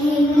Amen.